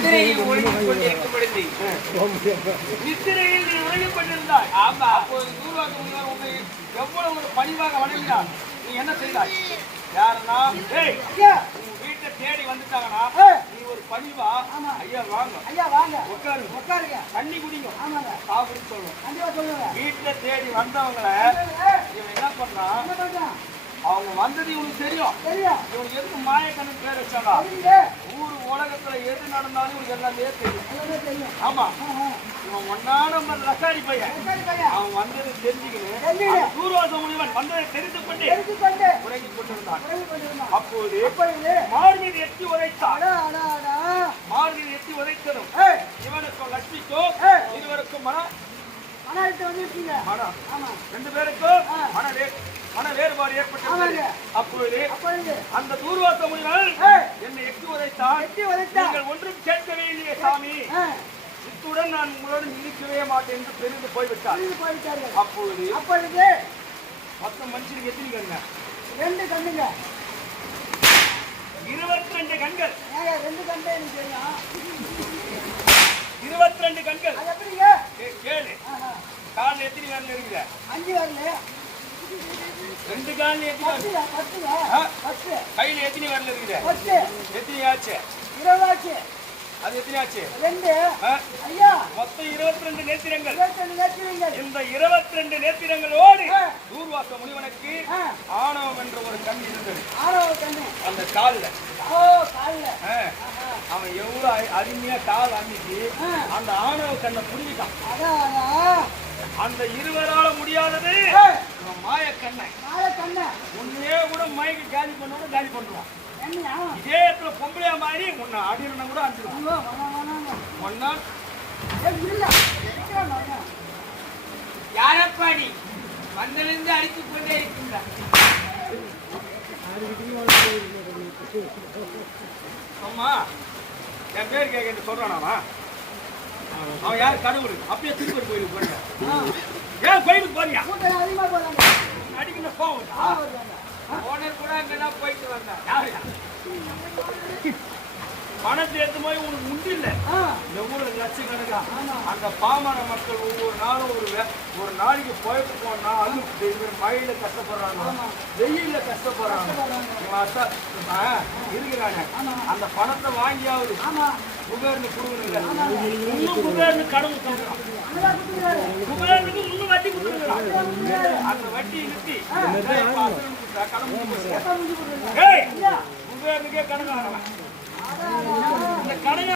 நித்திரையில் ஒழுங்கிக் கொண்டிருக்கும் பொழுது நித்திரையில் நீ உறங்கிக் கொண்டிருந்தாய். ஆமா. அப்போது தூர்வாச முனிவர் உன்னை எவ்வளவு ஒரு பணிவாக வணங்கினார். நீ என்ன செய்தாய்? யாருன்னா உன் வீட்டை தேடி வந்துட்டாங்கன்னா நீ ஒரு பணிவா ஐயா வாங்க உட்காருங்க தண்ணி குடிங்க சாப்பிட்டு சொல்லணும். வீட்டுல தேடி வந்தவங்களை இவன் என்ன பண்றான்? அவங்க வந்தது இவனுக்கு தெரியும். இவனுக்கு எதுக்கு மாயக்கண்ணு பேர் வச்சாங்க? ஊர் உலகத்துல எது நடந்தாலும் இவனுக்கு எல்லாமே தெரியும். ஆமா, இவன் ஒன்னான லக்காரி பையன். அவன் வந்தது தெரிஞ்சுக்கணும். தூர்வாச முனிவன் வந்ததை தெரிந்து கொண்டு உறங்கிக் கொண்டிருந்தான். அப்போது மார்பில் எட்டி உரைத்தான். மார்பில் எட்டி உரைத்ததும் இவனுக்கும் லட்சுமிக்கும் இருவருக்கும் ரெண்டு பேருக்கும் மன வேறுபாடு ஏற்பட்டது. அப்பொழுது அந்த தூர்வாச முனிவன் என்னை எட்டி உரைத்தான். நீங்கள் ஒன்றும் கேட்கவே இல்லையே சாமி, இத்துடன் நான் உங்களுடன் இருக்கவே மாட்டேன் என்று தெரிந்து போய்விட்டார். அப்பொழுது 10 மனுஷனுக்கு எத்தனை கண்ணு? 2 கண்ணுங்க. 22 கண்கள். 2 கண்ணே எனக்கு தெரியும். 22 கண்கள். அது எப்படிங்க? கேளு. கால்ல எத்தனை வரல இருக்குது? 5 வரல. 2 கால்ல எத்தனை? 10. கையில எத்தனை வரல இருக்குது? 10. எத்தனை ஆச்சு? 20 ஆச்சு. அது எத்தனை ஆச்சு? 2. ஐயா, மொத்தம் 22 நேத்திரங்கள். 22 நேத்திரங்கள். இந்த 22 நேத்திரங்களோடு தூர்வாச முனிவனுக்கு ஆணவம் என்ற ஒரு கண் இருந்தது. ஆணவ கண்ணு அந்த கால்ல. கால்ல. அவன் எவ்வளவு அருமையா கால் அன்னைக்கு அந்த ஆணவ கண்ணை புரிஞ்சுட்டான். அந்த இருவரால முடியாதது மாய கண்ணை. உன்னே கூட மயக்கு காலி பண்ணோட காலி பண்ணுவான். இதே இடத்துல பொம்பளையா மாதிரி உன்னை அடினா கூட அடிச்சிருவான். யாரப்பா நீ? வந்திலிருந்து அடித்துக் கொண்டே இருக்கின்றார். ஆமா, என் பேர் கேட்க சொல்றானா? அவன் யாரு? கடவுள். அப்படியே திருப்பதி கோயிலுக்கு போறீங்க. ஏன் கோயிலுக்கு போறியா? அடிக்கணும் போவோம். ஓனர் கூட அங்கதான் போயிட்டு வந்தேன். யாரு? பணத்தை எடுத்து போய் உனக்கு முண்டு இல்லை. இந்த ஊர்ல லட்சக்கணக்கா அந்த பாமர மக்கள் ஒவ்வொரு நாளும் ஒரு நாளைக்கு போயிட்டு போனா மழையில கஷ்டப்படுறாங்க, வெயில்ல கஷ்டப்படுறாங்க. இருக்கிறாங்க. அந்த பணத்தை வாங்கியாவது குபேரனு கொடுக்கணும். இன்னும் குபேரனு கடன் சொல்றான். குபேரனுக்கு இன்னும் வட்டி கொடுக்குறான். அந்த வட்டியை நிறுத்தி கடன் குபேரனுக்கே கடன் ஆடுறான். இந்த கடன்